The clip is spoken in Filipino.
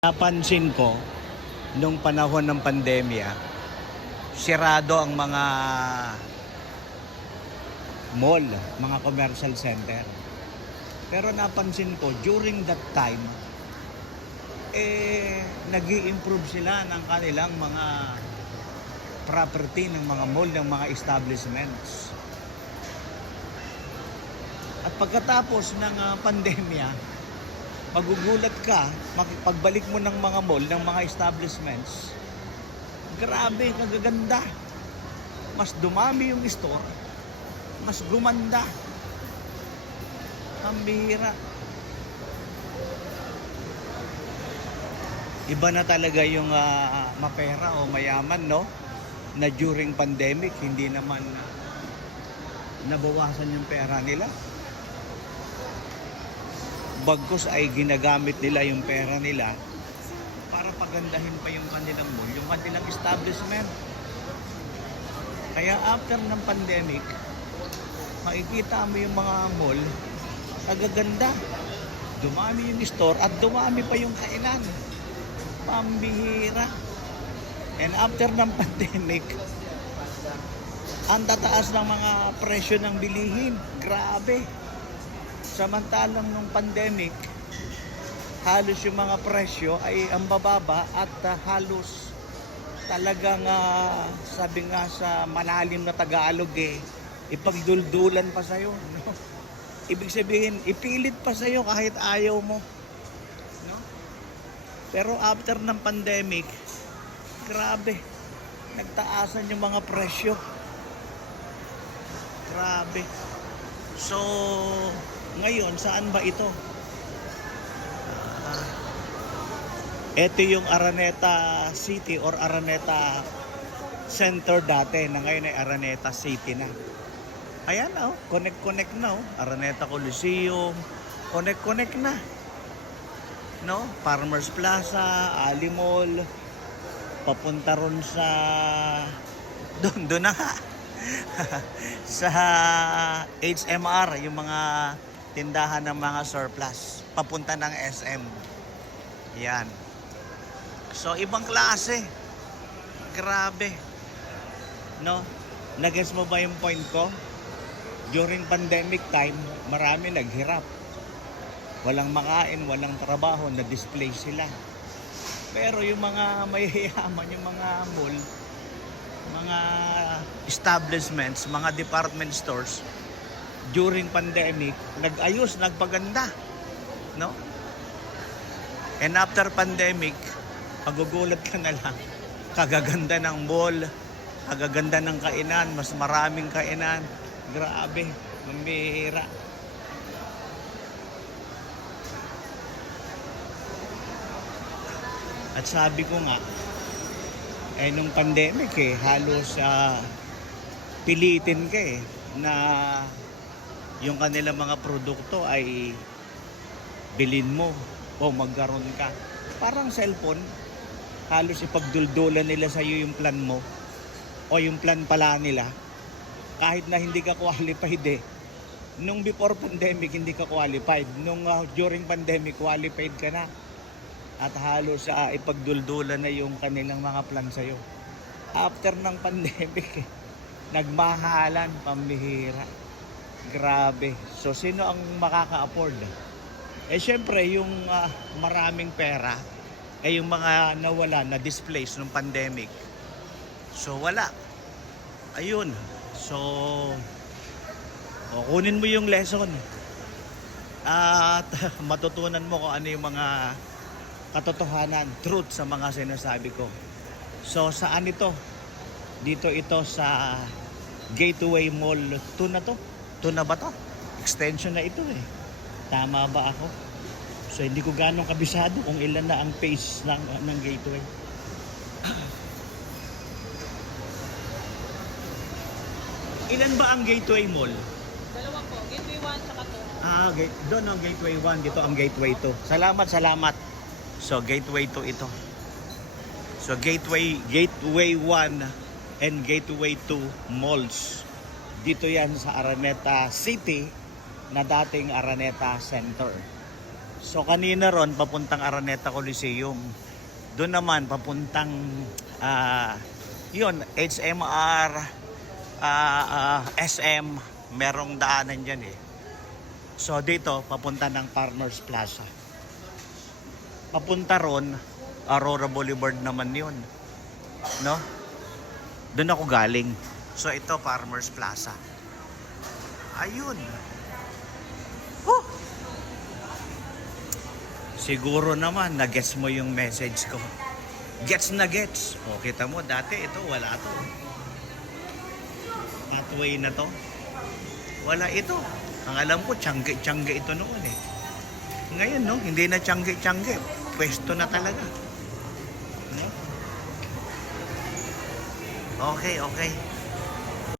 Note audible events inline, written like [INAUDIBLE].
Napansin ko, nung panahon ng pandemya, sirado ang mga mall, mga commercial center. Pero napansin ko, during that time, eh, nag improve sila ng kanilang mga property ng mga mall, ng mga establishments. At pagkatapos ng ah, pandemya, magugulat ka, pagbalik mo ng mga mall, ng mga establishments, grabe, kagaganda. Mas dumami yung store, mas gumanda. Ang bihira. Iba na talaga yung ah, mapera o mayaman, no? Na during pandemic, hindi naman nabawasan yung pera nila bagkus ay ginagamit nila yung pera nila para pagandahin pa yung kanilang mall, yung kanilang establishment. Kaya after ng pandemic, makikita mo yung mga mall, agaganda. Dumami yung store at dumami pa yung kainan. Pambihira. And after ng [LAUGHS] pandemic, ang tataas ng mga presyo ng bilihin. Grabe. Samantalang nung pandemic, halos yung mga presyo ay ang bababa at ah, halos talagang ah, sabi nga sa malalim na Tagalog eh, ipagduldulan pa sa'yo. No? Ibig sabihin, ipilit pa sa'yo kahit ayaw mo. No? Pero after ng pandemic, grabe, nagtaasan yung mga presyo. Grabe. So, ngayon, saan ba ito? Ah, ito yung Araneta City or Araneta Center dati na ngayon ay Araneta City na. Ayan oh, connect-connect na oh. Araneta Coliseum, connect-connect na. No? Farmers Plaza, Ali Mall, papunta ron sa [LAUGHS] doon doon na [LAUGHS] sa HMR yung mga tindahan ng mga surplus papunta ng SM yan. So ibang klase. Grabe. No? Nagets mo ba yung point ko? During pandemic time marami naghirap. Walang makain walang trabaho na display sila. Pero yung mga [LAUGHS] mayayaman yung mga mall mga establishments, mga department stores during pandemic, nag-ayos, nagpaganda. No? And after pandemic, magugulat ka na lang. Kagaganda ng mall, kagaganda ng kainan, mas maraming kainan. Grabe, mamira. At sabi ko nga, eh nung pandemic eh halos ah, pilitin ka eh na yung kanilang mga produkto ay bilin mo o magkaroon ka. Parang cellphone. Halos ipagduldulan nila sa iyo yung plan mo o yung plan pala nila. Kahit na hindi ka qualified eh. Nung before pandemic hindi ka qualified. Nung ah, during pandemic qualified ka na. At halos sa ipagduldulan na yung kanilang mga plan sa'yo. After ng pandemic, [LAUGHS] nagmahalan, pambihira. Grabe. So, sino ang makaka-afford? Eh, syempre, yung ah, maraming pera, eh, yung mga nawala, na displaced nung pandemic. So, wala. Ayun. So, o, kunin mo yung lesson. At [LAUGHS] matutunan mo kung ano yung mga katotohanan, truth sa mga sinasabi ko. So saan ito? Dito ito sa Gateway Mall 2 na to. 2 na ba to? Extension na ito eh. Tama ba ako? So hindi ko ganong kabisado kung ilan na ang pace ng, ng Gateway. [CLEARS THROAT] Ilan ba ang Gateway Mall? Dalawa po, gateway 1 tsaka 2. Ah, gate, doon ang Gateway 1, dito ang Gateway 2. Salamat, salamat. So, Gateway 2 ito. So, Gateway Gateway 1 and Gateway 2 malls. Dito yan sa Araneta City na dating Araneta Center. So kanina ron, papuntang Araneta Coliseum. Doon naman, papuntang, ah, yun, HMR, ah, ah, SM, merong daanan dyan eh. So dito, papunta ng Farmers Plaza. Papunta ron, Aurora Boulevard naman yun. No? Doon ako galing. So ito, Farmers Plaza. Ayun. Huh! Siguro naman, na-gets mo yung message ko. Gets na gets. O, kita mo, dati ito, wala to. Pathway na to. Wala ito. Ang alam ko, tiyangge-tiyangge ito noon eh. Ngayon, no, hindi na tiyangge-tiyangge. Pwesto na talaga. No? Okay, okay.